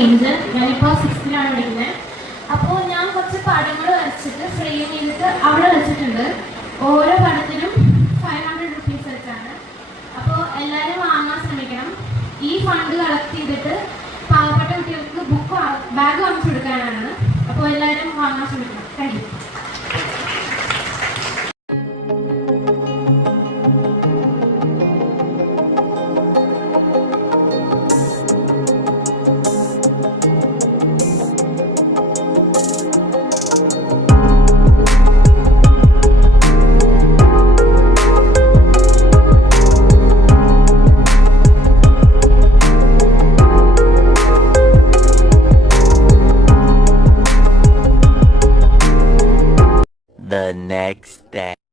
Angel. ഞാനിപ്പോൾ 6th പഠിക്കുന്നത്. അപ്പോൾ ഞാൻ കുറച്ച് പടങ്ങൾ വരച്ചിട്ട് ഫ്രെയിം ചെയ്തിട്ട് അവിടെ വെച്ചിട്ടുണ്ട്. ഓരോ പടത്തിനും 500 rupees വെച്ചാണ്. അപ്പോൾ എല്ലാവരും വാങ്ങാൻ ശ്രമിക്കണം. ഈ ഫണ്ട് കളക്ട് ചെയ്തിട്ട് പാവപ്പെട്ട കുട്ടികൾക്ക് ബാഗ് വാങ്ങിച്ചു കൊടുക്കാനാണ്. അപ്പോൾ എല്ലാവരും വാങ്ങാൻ ശ്രമിക്കണം. Thank you.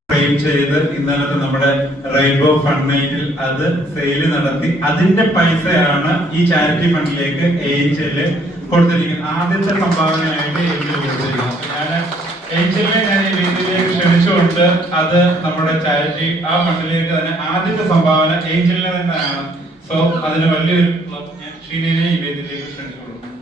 ഫ്രെയിം ചെയ്ത് ഇന്നലത്തെ നമ്മുടെ റെയിൻബോ ഫണ്ട് നൈറ്റിൽ അത് സെയില് നടത്തി അതിന്റെ പൈസയാണ് ഈ ചാരിറ്റി ഫണ്ടിലേക്ക് ഏഞ്ചല് കൊടുത്തിരിക്കുന്നത്. ആദ്യത്തെ സംഭാവനയായിട്ട് ഏഞ്ചൽ കൊടുത്തിരിക്കുന്നത്. ഏഞ്ചലിനെ ഞാൻ ഈ രീതിയിലേക്ക് ക്ഷണിച്ചുകൊണ്ട് അത് നമ്മുടെ ചാരിറ്റി ആ ഫണ്ടിലേക്ക് തന്നെ ആദ്യത്തെ സംഭാവന ഏഞ്ചലിനെ തന്നെയാണ്. സോ അതിന് വലിയൊരു ഞാൻ ഷീനിനെ ഈ വേദിയിലേക്ക് ക്ഷണിച്ചു കൊടുക്കും.